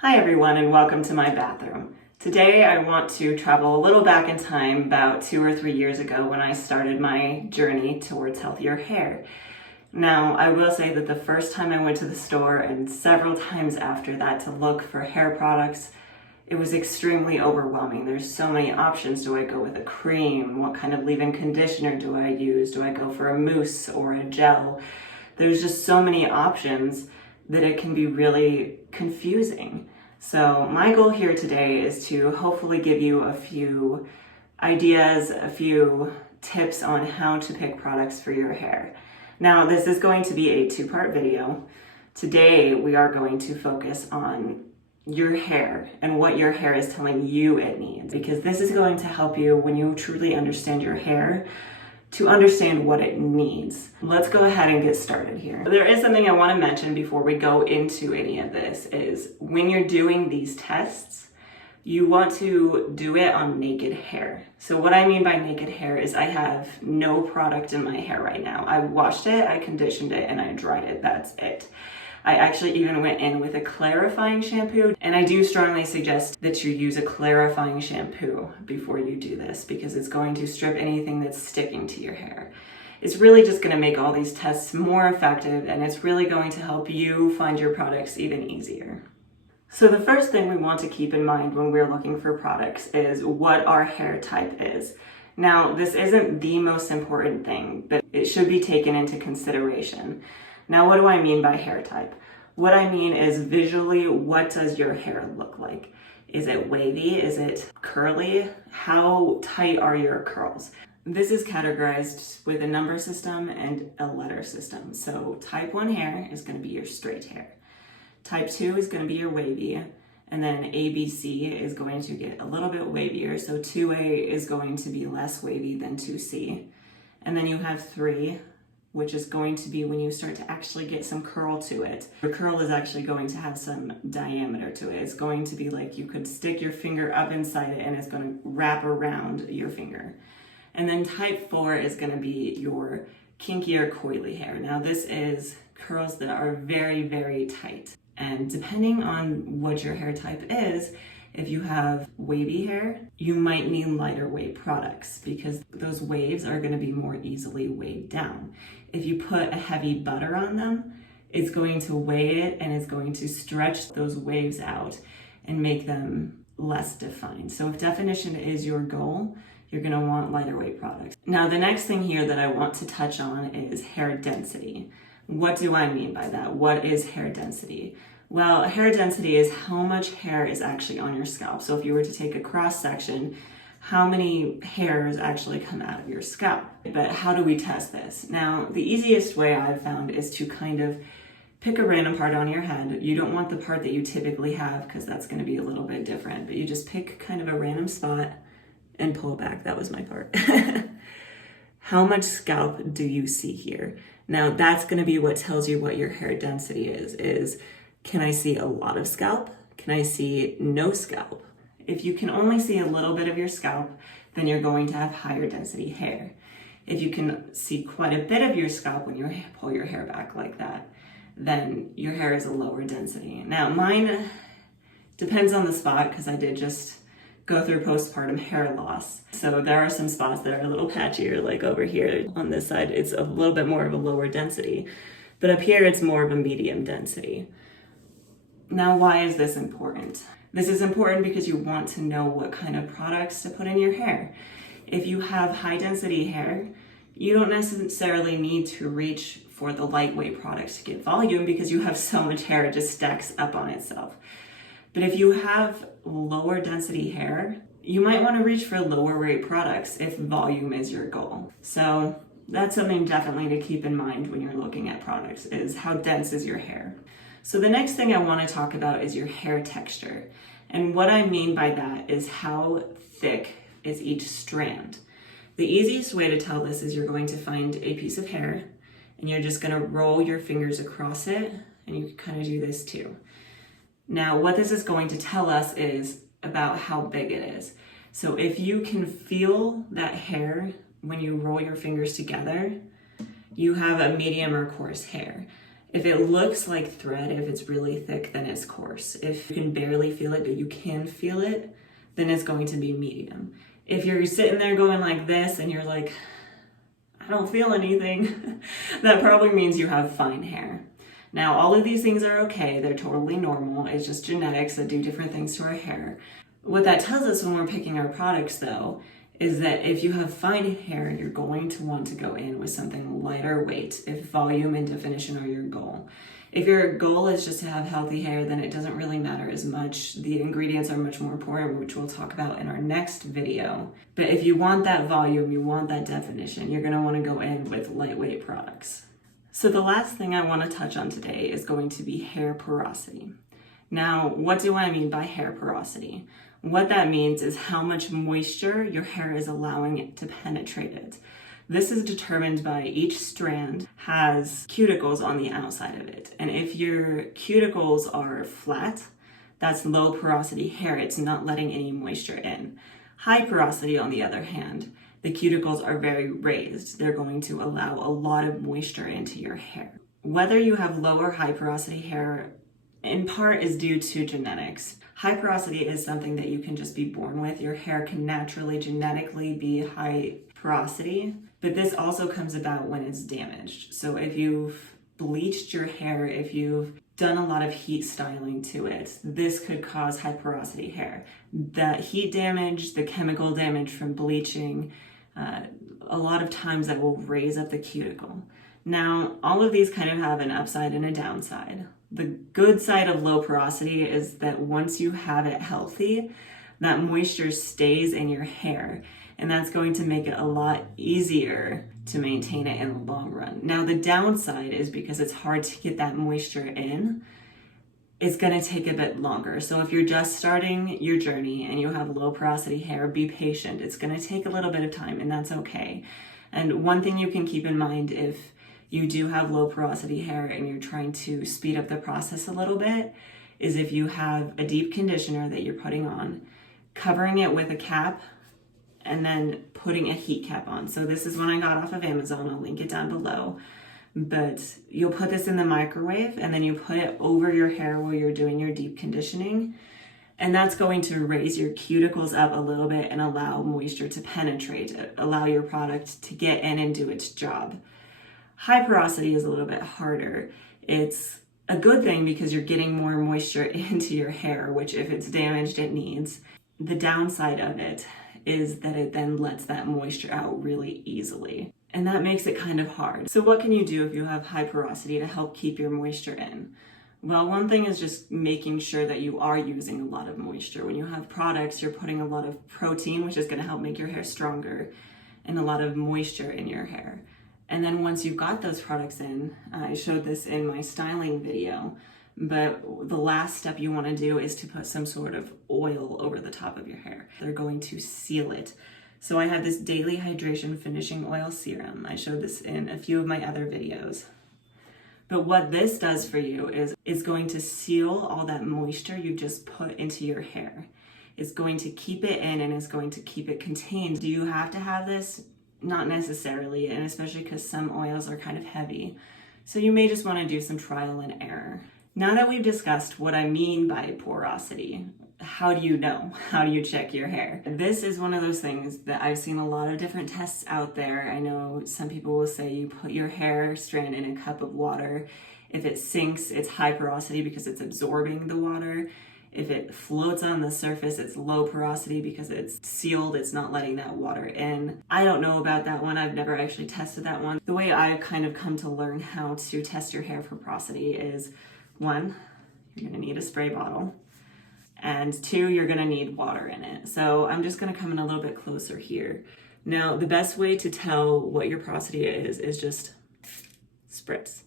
Hi everyone and welcome to my bathroom. Today I want to travel a little back in time about 2 or 3 years ago when I started my journey towards healthier hair. Now I will say that the first time I went to the store and several times after that to look for hair products, it was extremely overwhelming. There's so many options. Do I go with a cream? What kind of leave-in conditioner do I use? Do I go for a mousse or a gel? There's just so many options that it can be really confusing. So my goal here today is to hopefully give you a few ideas, a few tips on how to pick products for your hair. Now, this is going to be a two-part video. Today, we are going to focus on your hair and what your hair is telling you it needs, because this is going to help you when you truly understand your hair to understand what it needs. Let's go ahead and get started here. There is something I want to mention before we go into any of this is when you're doing these tests, you want to do it on naked hair. So what I mean by naked hair is I have no product in my hair right now. I washed it, I conditioned it, and I dried it. That's it. I actually even went in with a clarifying shampoo, and I do strongly suggest that you use a clarifying shampoo before you do this because it's going to strip anything that's sticking to your hair. It's really just going to make all these tests more effective, and it's really going to help you find your products even easier. So the first thing we want to keep in mind when we're looking for products is what our hair type is. Now, this isn't the most important thing, but it should be taken into consideration. Now, what do I mean by hair type? What I mean is visually, what does your hair look like? Is it wavy? Is it curly? How tight are your curls? This is categorized with a number system and a letter system. So type 1 hair is going to be your straight hair. Type 2 is going to be your wavy. And then ABC is going to get a little bit wavier. So 2A is going to be less wavy than 2C. And then you have 3, which is going to be when you start to actually get some curl to it. Your curl is actually going to have some diameter to it. It's going to be like you could stick your finger up inside it and it's going to wrap around your finger. And then type 4 is going to be your kinkier coily hair. Now this is curls that are very, very tight. And depending on what your hair type is, if you have wavy hair, you might need lighter weight products because those waves are going to be more easily weighed down. If you put a heavy butter on them, it's going to weigh it and it's going to stretch those waves out and make them less defined. So if definition is your goal, you're going to want lighter weight products. Now, the next thing here that I want to touch on is hair density. What do I mean by that? What is hair density? Well, hair density is how much hair is actually on your scalp. So if you were to take a cross section, how many hairs actually come out of your scalp? But how do we test this? Now, the easiest way I've found is to kind of pick a random part on your head. You don't want the part that you typically have because that's going to be a little bit different, but you just pick kind of a random spot and pull it back. That was my part. How much scalp do you see here? Now, that's going to be what tells you what your hair density is can I see a lot of scalp? Can I see no scalp? If you can only see a little bit of your scalp, then you're going to have higher density hair. If you can see quite a bit of your scalp when you pull your hair back like that, then your hair is a lower density. Now, mine depends on the spot because I did just go through postpartum hair loss. So there are some spots that are a little patchier, like over here on this side, it's a little bit more of a lower density. But up here, it's more of a medium density. Now, why is this important? This is important because you want to know what kind of products to put in your hair. If you have high density hair, you don't necessarily need to reach for the lightweight products to get volume because you have so much hair, it just stacks up on itself. But if you have lower density hair, you might want to reach for lower weight products if volume is your goal. So that's something definitely to keep in mind when you're looking at products is how dense is your hair. So the next thing I want to talk about is your hair texture. And what I mean by that is how thick is each strand. The easiest way to tell this is you're going to find a piece of hair and you're just going to roll your fingers across it, and you can kind of do this too. Now, what this is going to tell us is about how big it is. So if you can feel that hair when you roll your fingers together, you have a medium or coarse hair. If it looks like thread, if it's really thick, then it's coarse. If you can barely feel it, but you can feel it, then it's going to be medium. If you're sitting there going like this and you're like, I don't feel anything, that probably means you have fine hair. Now, all of these things are okay. They're totally normal. It's just genetics that do different things to our hair. What that tells us when we're picking our products, though, is that if you have fine hair, you're going to want to go in with something lighter weight if volume and definition are your goal. If your goal is just to have healthy hair, then it doesn't really matter as much. The ingredients are much more important, which we'll talk about in our next video. But if you want that volume, you want that definition, you're gonna wanna go in with lightweight products. So the last thing I wanna touch on today is going to be hair porosity. Now, what do I mean by hair porosity? What that means is how much moisture your hair is allowing it to penetrate it. This is determined by each strand has cuticles on the outside of it. And if your cuticles are flat, that's low porosity hair. It's not letting any moisture in. High porosity, on the other hand, the cuticles are very raised. They're going to allow a lot of moisture into your hair. Whether you have low or high porosity hair, in part is due to genetics. High porosity is something that you can just be born with. Your hair can naturally, genetically be high porosity, but this also comes about when it's damaged. So if you've bleached your hair, if you've done a lot of heat styling to it, this could cause high porosity hair. That heat damage, the chemical damage from bleaching, a lot of times that will raise up the cuticle. Now, all of these kind of have an upside and a downside. The good side of low porosity is that once you have it healthy, that moisture stays in your hair, and that's going to make it a lot easier to maintain it in the long run. Now, the downside is because it's hard to get that moisture in, it's going to take a bit longer. So if you're just starting your journey and you have low porosity hair, be patient. It's going to take a little bit of time, and that's okay. And one thing you can keep in mind if you do have low porosity hair and you're trying to speed up the process a little bit is if you have a deep conditioner that you're putting on, covering it with a cap, and then putting a heat cap on. So this is one I got off of Amazon. I'll link it down below. But you'll put this in the microwave and then you put it over your hair while you're doing your deep conditioning. And that's going to raise your cuticles up a little bit and allow moisture to penetrate, allow your product to get in and do its job. High porosity is a little bit harder. It's a good thing because you're getting more moisture into your hair, which if it's damaged, it needs. The downside of it is that it then lets that moisture out really easily. And that makes it kind of hard. So what can you do if you have high porosity to help keep your moisture in? Well, one thing is just making sure that you are using a lot of moisture. When you have products, you're putting a lot of protein, which is going to help make your hair stronger, and a lot of moisture in your hair. And then once you've got those products in, I showed this in my styling video, but the last step you want to do is to put some sort of oil over the top of your hair. They're going to seal it. So I have this daily hydration finishing oil serum. I showed this in a few of my other videos. But what this does for you is it's going to seal all that moisture you just put into your hair. It's going to keep it in and it's going to keep it contained. Do you have to have this? Not necessarily, and especially because some oils are kind of heavy. So you may just want to do some trial and error. Now that we've discussed what I mean by porosity, how do you know? How do you check your hair? This is one of those things that I've seen a lot of different tests out there. I know some people will say you put your hair strand in a cup of water. If it sinks, it's high porosity because it's absorbing the water. If it floats on the surface, it's low porosity because it's sealed, it's not letting that water in. I don't know about that one. I've never actually tested that one. The way I've kind of come to learn how to test your hair for porosity is, one, you're gonna need a spray bottle, and two, you're gonna need water in it. So I'm just gonna come in a little bit closer here. Now, the best way to tell what your porosity is just spritz.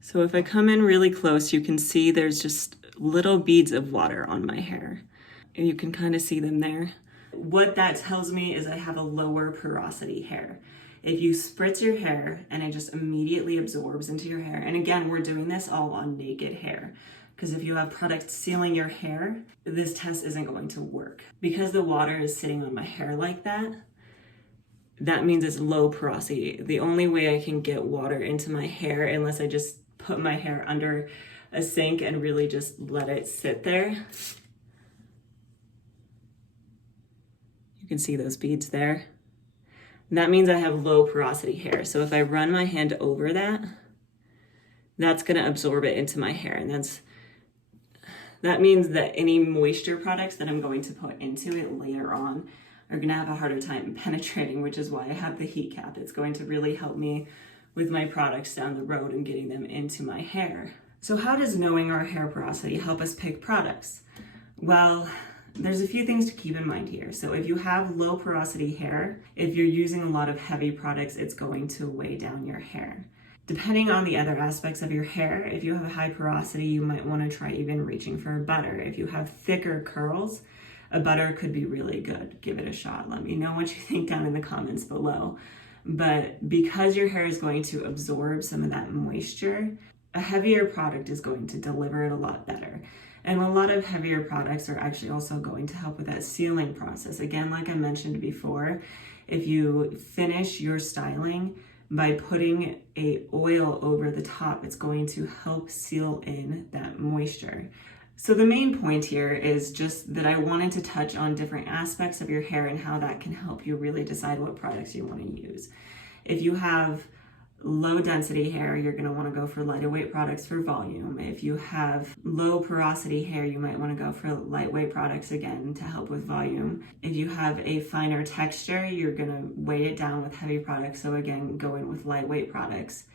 So if I come in really close, you can see there's just little beads of water on my hair. And you can kind of see them there. What that tells me is I have a lower porosity hair. If you spritz your hair and it just immediately absorbs into your hair, and again, we're doing this all on naked hair. because if you have products sealing your hair, this test isn't going to work. Because the water is sitting on my hair like that, that means it's low porosity. The only way I can get water into my hair, unless I just put my hair under a sink and really just let it sit there. You can see those beads there. And that means I have low porosity hair. So if I run my hand over that, that's gonna absorb it into my hair. And that means that any moisture products that I'm going to put into it later on are gonna have a harder time penetrating, which is why I have the heat cap. It's going to really help me with my products down the road and getting them into my hair. So how does knowing our hair porosity help us pick products? Well, there's a few things to keep in mind here. So if you have low porosity hair, if you're using a lot of heavy products, it's going to weigh down your hair. Depending on the other aspects of your hair, if you have a high porosity, you might want to try even reaching for a butter. If you have thicker curls, a butter could be really good. Give it a shot. Let me know what you think down in the comments below. But because your hair is going to absorb some of that moisture, a heavier product is going to deliver it a lot better. And a lot of heavier products are actually also going to help with that sealing process. Again, like I mentioned before, if you finish your styling by putting a oil over the top, it's going to help seal in that moisture. So the main point here is just that I wanted to touch on different aspects of your hair and how that can help you really decide what products you want to use. If you have low density hair, you're going to want to go for lighter weight products for volume. If you have low porosity hair, you might want to go for lightweight products again to help with volume. If you have a finer texture, you're going to weight it down with heavy products. So again, go in with lightweight products.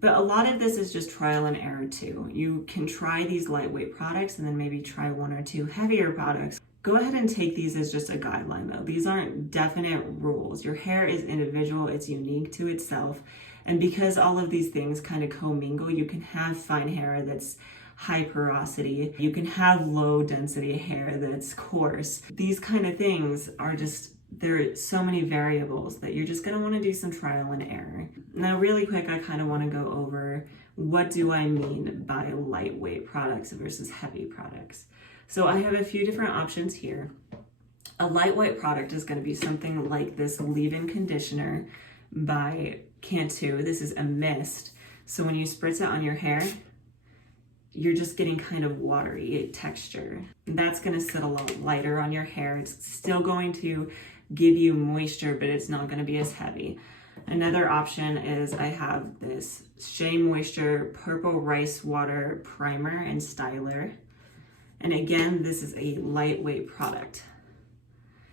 But a lot of this is just trial and error too. You can try these lightweight products and then maybe try one or two heavier products. Go ahead and take these as just a guideline though. These aren't definite rules. Your hair is individual, it's unique to itself. And because all of these things kind of commingle, you can have fine hair that's high porosity. You can have low density hair that's coarse. These kind of things are just, there are so many variables that you're just gonna wanna do some trial and error. Now really quick, I kind of wanna go over what do I mean by lightweight products versus heavy products. So I have a few different options here. A lightweight product is gonna be something like this leave-in conditioner by Cantu. This is a mist. So when you spritz it on your hair, you're just getting kind of watery texture. That's gonna sit a lot lighter on your hair. It's still going to give you moisture, but it's not gonna be as heavy. Another option is I have this Shea Moisture Purple Rice Water Primer and Styler. And again, this is a lightweight product.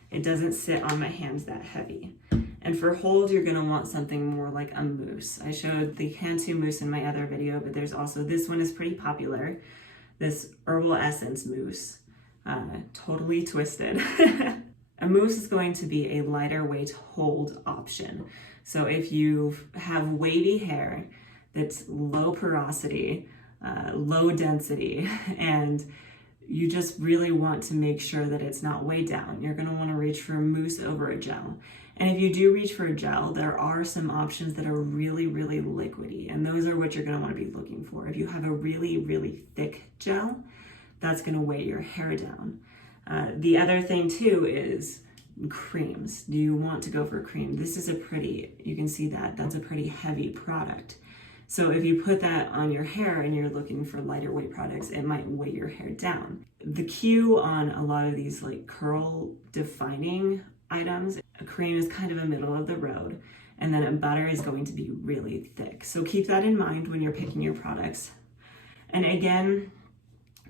It doesn't sit on my hands that heavy. And for hold, you're gonna want something more like a mousse. I showed the Cantu mousse in my other video, but there's also, this one is pretty popular, this Herbal Essence mousse, totally twisted. A mousse is going to be a lighter weight hold option. So if you have wavy hair that's low porosity, low density, and you just really want to make sure that it's not weighed down, you're gonna wanna reach for a mousse over a gel. And if you do reach for a gel, there are some options that are really, really liquidy, and those are what you're gonna wanna be looking for. If you have a really, really thick gel, that's gonna weigh your hair down. The other thing too is creams. Do you want to go for a cream? This is a pretty, you can see that, that's a pretty heavy product. So if you put that on your hair and you're looking for lighter weight products, it might weigh your hair down. The cue on a lot of these like curl defining items, a cream is kind of a middle of the road, and then a butter is going to be really thick. So keep that in mind when you're picking your products. And again,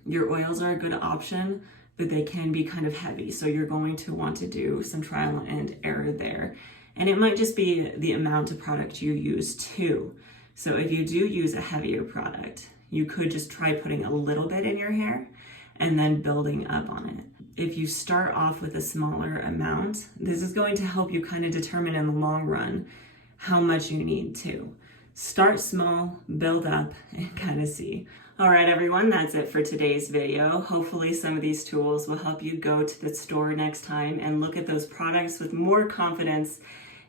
your oils are a good option, but they can be kind of heavy. So you're going to want to do some trial and error there. And it might just be the amount of product you use too. So if you do use a heavier product, you could just try putting a little bit in your hair and then building up on it. If you start off with a smaller amount, this is going to help you kind of determine in the long run how much you need to. Start small, build up, and kind of see. All right, everyone, that's it for today's video. Hopefully some of these tools will help you go to the store next time and look at those products with more confidence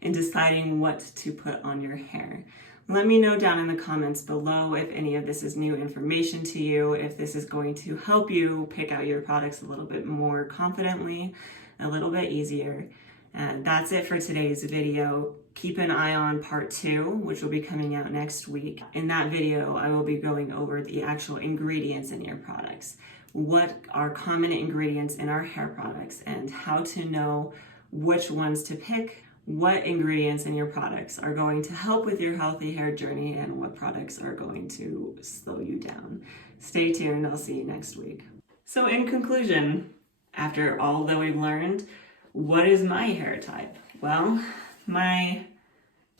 in deciding what to put on your hair. Let me know down in the comments below if any of this is new information to you, if this is going to help you pick out your products a little bit more confidently, a little bit easier. And that's it for today's video. Keep an eye on part 2, which will be coming out next week. In that video, I will be going over the actual ingredients in your products. What are common ingredients in our hair products and how to know which ones to pick, what ingredients in your products are going to help with your healthy hair journey, and what products are going to slow you down. Stay tuned, I'll see you next week. So in conclusion, after all that we've learned, what is my hair type? Well, my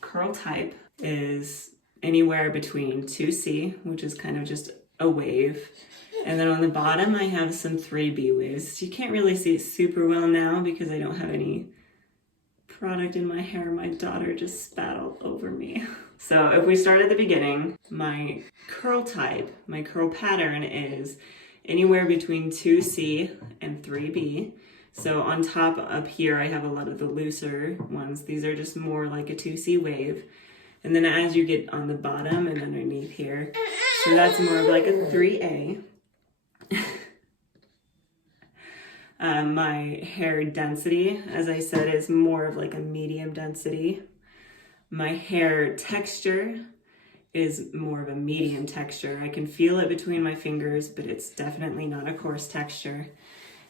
curl type is anywhere between 2C, which is kind of just a wave, and then on the bottom I have some 3B waves. You can't really see it super well now because I don't have any product in my hair. My daughter just spat all over me. So if we start at the beginning, my curl type, my curl pattern is anywhere between 2C and 3B. So on top up here, I have a lot of the looser ones. These are just more like a 2C wave. And then as you get on the bottom and underneath here, so that's more of like a 3A. My hair density, as I said, is more of like a medium density. My hair texture is more of a medium texture. I can feel it between my fingers, but it's definitely not a coarse texture.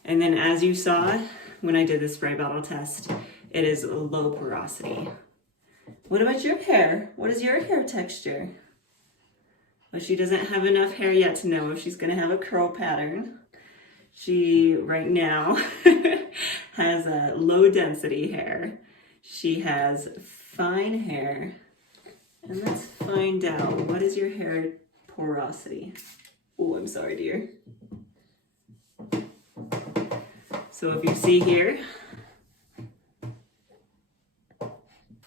And then as you saw when I did the spray bottle test, it is a low porosity. What about your hair? What is your hair texture? Well, she doesn't have enough hair yet to know if she's gonna have a curl pattern. She, right now, has a low density hair. She has fine hair. And let's find out, what is your hair porosity? Oh, I'm sorry, dear. So if you see here,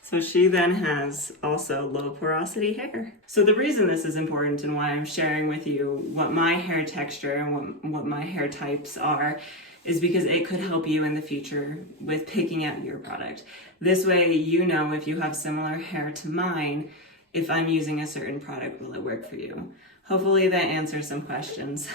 so she then has also low porosity hair. So the reason this is important and why I'm sharing with you what my hair texture and what my hair types are is because it could help you in the future with picking out your product. This way you know if you have similar hair to mine, if I'm using a certain product, will it work for you? Hopefully that answers some questions.